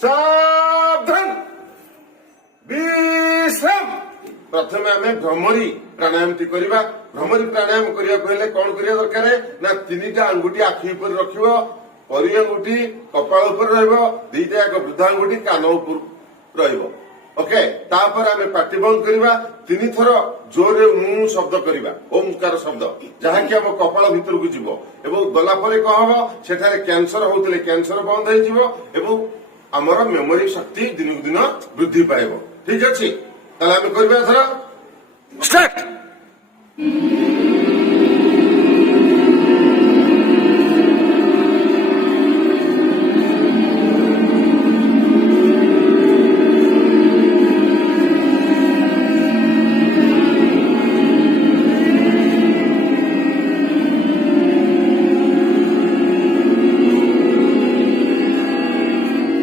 सावधान विश्राम प्रथमे आम भ्रमरी प्राणायाम टी करवा भ्रमरी प्राणायाम करने कौन करने दरकार ना 3टा अंगुठी आखि उपर रखिब परी अंगुठी कपाल उपर रहीटा एक वृद्धा अंगुठी कान उपर रहिब ओके तापर आम पाटी बंद करवा 3 थर जोरे शब्द करवा ओंकार शब्द जहाँकि आम कपाल भितर को जीव एवं गला परे कौन हम सेठारे कैंसर होते कैंसर बंद हो आमर मेमोरी शक्ति दिन को दिन वृद्धि पाइब ठीक अच्छे ताले आम करवा एथर स्टार्ट